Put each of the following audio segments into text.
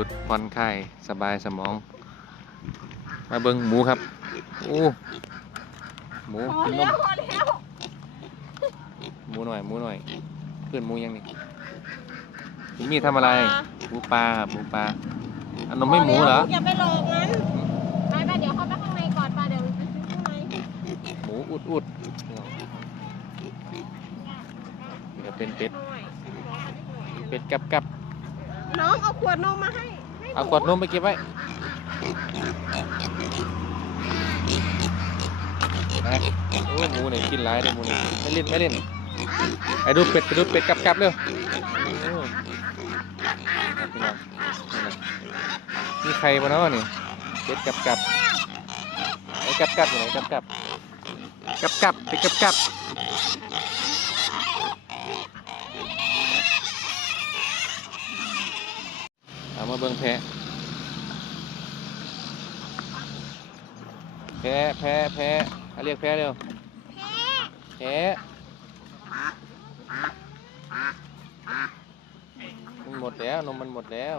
ยุดผ่อนคลายสบายสมอง มาเบิ่งหมูครับโอ้หมูพอกินนแล้มวพอแล้วหมูหน่อยหมูหน่อยเพื่อนหมูยังนี่คุณมีทำอะไรหมูปลาครับหมูปลาอันนมไม่หมูเหรออย่าไปหลอกมันไปไปเดี๋ยวเข้าไปข้างในก่อนไปเดี๋ยวไปซื้อข้างในหมูอุดอุดนี่ก็เป็นเป็ดหน่อยเป็ดกับกับ น้องเอาขวดนมมาให้ให้เอาขวดนมไปเก็บไว้นะโอ้หมูเนี่ยกินหลายเลยหมูเนี่ยไม่เล่นไม่เล่นไปดูเป็ดไปดูเป็ดกับกับเร็วโอ้ครับพี่น้องนี่นะมีใครมาเนาะนี่เป็ดกับกับไอ้กับกับอยู่ไหนกับกับกับกับเป็ดกับกับ เอามาเบิ่งแพะแพะแพะแพะเอาเรียกแพะเร็วแพะมันหมดแล้วนมมันหมดแล้ว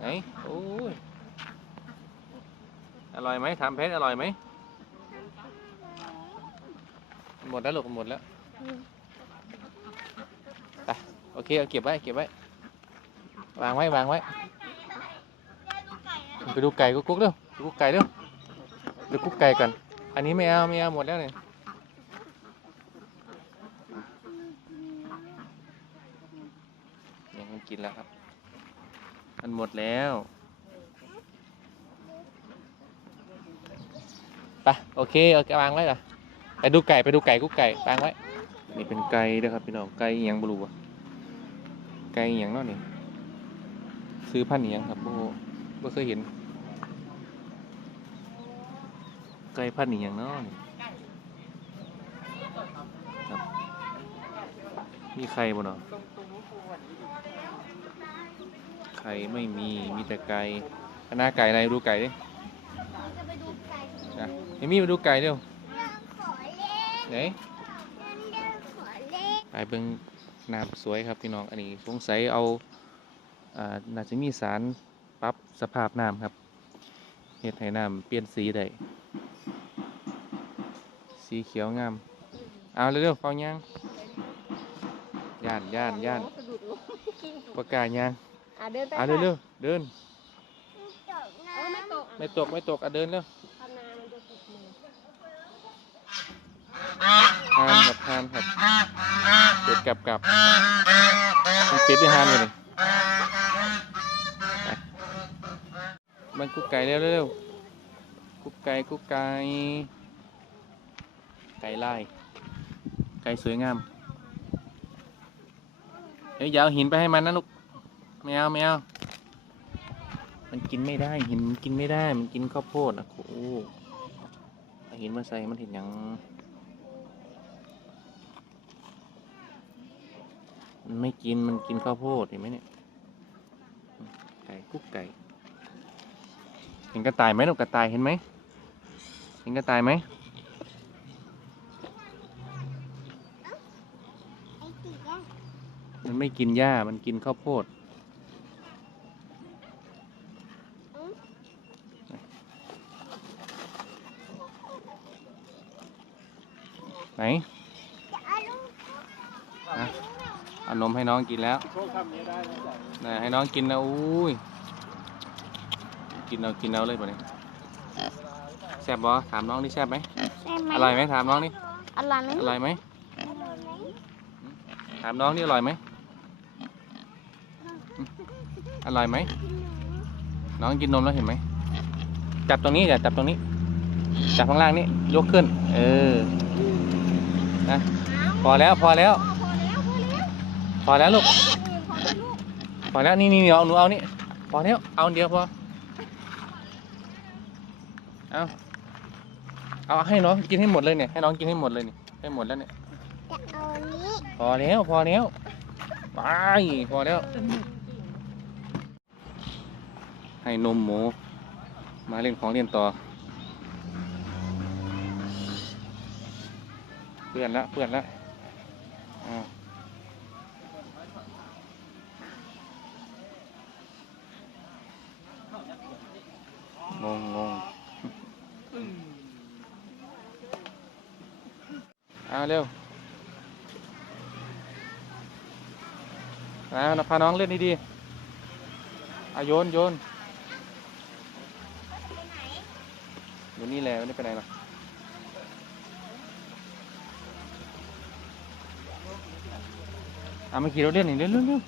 ไหนโอ้ยอร่อยไหมถามแพะอร่อยไหมมันหมดแล้วลูกมันหมดแล้วไปโอเคเอาเก็บไว้เก็บไว้ วางไว้วางไว้ไปดูไก่กุ๊กเร็วดูกุ๊กไก่เร็วดูกุ๊กไก่กันอันนี้ไม่เอาไม่เอาหมดแล้วเนี่ยยังกินแล้วครับ มันหมดแล้วไปโอเคเอาวางไว้ละไปดูไก่ไปดูไก่กุ๊กไก่วางไว้นี่เป็นไก่นะครับพี่น้องไก่อิหยังบรูอะไก่อิหยังเนาะนี่ ซื้อพันธุ์อิหยังครับโบโบเคยเห็น ไก่พันธุ์อีหยังเนาะนี่ครับ มีไข่บ่เนาะไข่ไม่มีมีแต่ไก่คณะไก่อะไรดูไก่ดิจะไปดูไก่นะเอมี่มาดูไก่เร็วขอเล่นไหนเล่นขอเล่นไปเบิ่งน้ำสวยครับพี่น้อง อันนี้สงสัยเอาอ่า น่าจะมีสารปรับสภาพน้ำครับเฮ็ดให้น้ำเปลี่ยนสีได้สีเขียวงาม เอาเร็วๆเฝ้าย่างย่านย่านย่านสะดุดลงประกล้าศย่างอะเดินไปเอาเร็วๆเดินจบเออไม่น้ำตกไม่ตกไม่ตกอะเดินเร็วทำนามันจะติดมือหานครับหานครับเป็ดกลับกลับมันเป็ดด้วยหานเลยนี่ไป มันกุ๊กไก่เร็วเร็วๆกุ๊กไก่กุ๊กไก่ไก่ไล่ไก่สวยงามเฮ้ยอย่าเอาหินไปให้มันนะลูกไม่เอาไม่เอามันกินไม่ได้หินมันกินไม่ได้มันกินข้าวโพดนะโอ้เอาหินมาใส่มันเห็นยังมันไม่กินมันกินข้าวโพดเห็นไหมเนี่ยไก่กุ๊กไก่ เห็นกระต่ายไหมนกกระต่ายเห็นไหมเห็นกระต่ายไหมไอ้ติอะมันไม่กินหญ้ามันกินข้าวโพดไหนจะเอาลูกนะเอานมให้น้องกินแล้วนะให้น้องกินแล้วอุ้ย กินเอากินเอาเลยปะเนี่ยแซ่บบ่ถามน้องนี่แซ่บไหมใช่ไหมอร่อยไหมถามน้องนี่อร่อยไหมอร่อยไหมอร่อยไหมถามน้องนี่อร่อยไหมอืมอร่อยไหมน้องกินนมแล้วเห็นไหมจับตรงนี้อย่าจับตรงนี้ จับข้างล่างนี่ยกขึ้น เออนะพอแล้วพอแล้ว พอแล้วพอแล้วพอแล้วลูกอื่นพอแล้วลูกพอแล้วนี่นี่นี่เอาหนูเอานี่พอแล้วเอาอันเดียวพอ เอาเอาให้น้องกินให้หมดเลยเนี่ย ให้น้องกินให้หมดเลยนี่ให้หมดแล้วเนี่ยพอแล้วพอแล้วไปพอแล้ว ให้นมหมู มาเล่นของเล่นต่อ เพื่อนละเพื่อนละงงง เอาเร็วเอาพาน้องเล่นดีๆอาโยนโยนอยู่นี่แหละไม่ได้ไปไหนหรอกเอามาขี่รถเล่นนี่เร็วเร็วเร็ว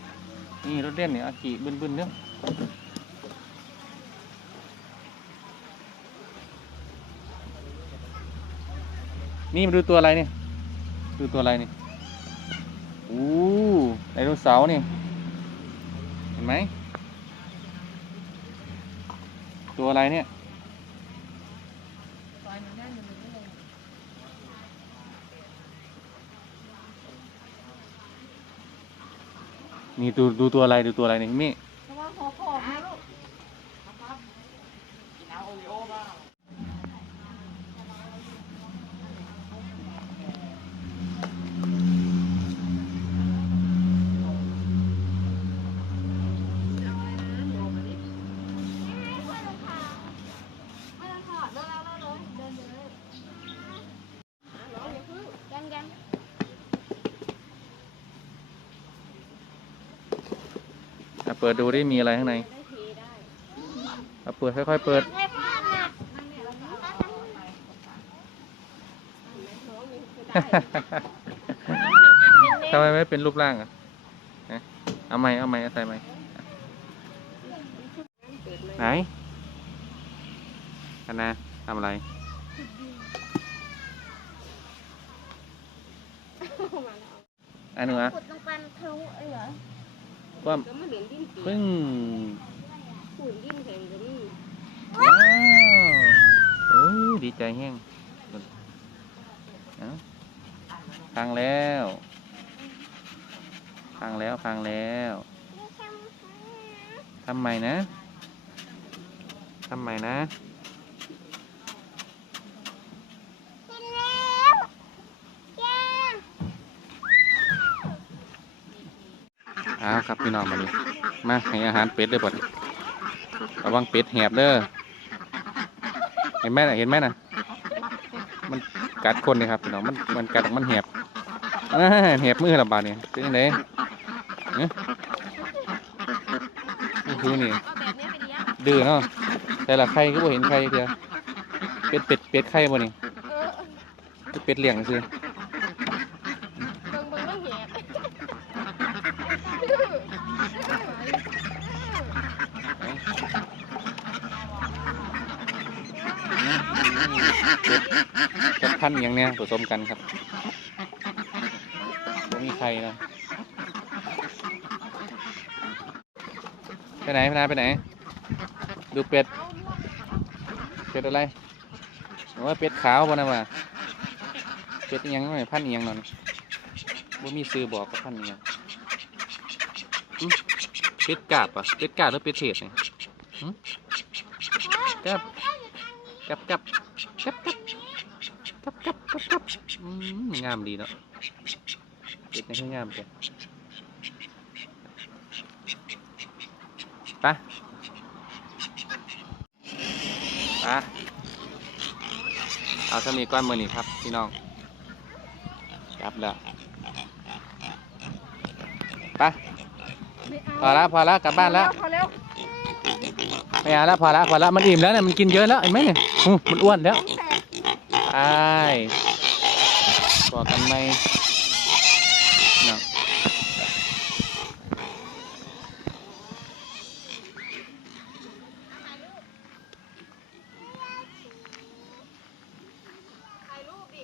นี่รถเล่นนี่เอาขี่บึนบึนๆเร็วนี่มาดูตัวอะไรเนี่ย ดูตัวอะไรนี่อู้ไดโนเสาร์นี่ เห็นไหม ตัวอะไรเนี่ยนี่ดูดูตัวอะไรดูตัวอะไรนี่มี่ เพราะว่าหัวผอมนะลูก ยังยัง อะเปิดดูได้มีอะไรข้างในอะเปิดค่อยๆเปิดให้พ่อหนักทำไมไม่เป็นรูปร่างอะฮะเอาไหมเอาไหมเอาใส่ไหมไหนอันนะทำอะไรอันหนูอะขุดลงไปมันทะลุเลยเหรอ ว่าก็มาเห็นดิ้นปีปึ้งขุนดิ้นแข็งก็มีว้าวโอ้ดีใจแห้งเอ้าพังแล้วพังแล้วพังแล้วทำใหม่นะทำใหม่นะ เห็นแล้วยัง อ้าวครับพี่น้องมาดิมาให้อาหารเป็ดเลยบดระวังเป็ดแหบเด้อเห็นไหมนะเห็นไหมนะมันกัดคนเลยครับพี่น้องมันมันกัดมันแหบเอ้อแหบมือละบาดเนี่ยเป็นยังไงเนี่ยนี่คือนี่ดื้อเนาะแต่ละไข่ก็บ่เห็นไข่เดียวเป็ดเป็ดเป็ดไข่บ่นี่เออคือเป็ดเลี้ยงซื่อ เบิ่งเบิ่งเรื่องแหบ เป็ดพันอย่างเนี้ยผสมกันครับบ่มีไข่นะไปไหนพนาไปไหน ดูเป็ด เป็ดอะไรว่าเป็ดขาวบ่นะว่าเป็ดอิหยังหน่อยพันธุ์อิหยังหน่อยว่ามีซื้อบอกกับพันธุ์อิหยังเป็ดกาบอะเป็ดกาบหรือเป็ดเทศเนี่ยกาบกาบกาบ กาบกาบกาบกาบกาบกาบอืมงามดีเนาะเป็ดนี่คืองามแกไปไปเอาถ้ามีก้อนมือนี่ครับพี่น้องกลับแล้วไปพอแล้วพอแล้วกลับบ้านแล้วพอแล้วไม่เอาแล้วพอแล้วพอแล้วมันอิ่มแล้วเนี่ยมันกินเยอะแล้วเห็นไหมเนี่ยอู้มันอ้วนแล้ว ไปบอกกันไหมเนาะถ่ายรูปดิ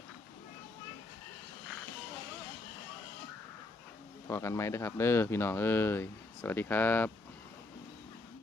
บอกกันไหมเด้อครับเด้อพี่น้องเอ้ย สวัสดีครับ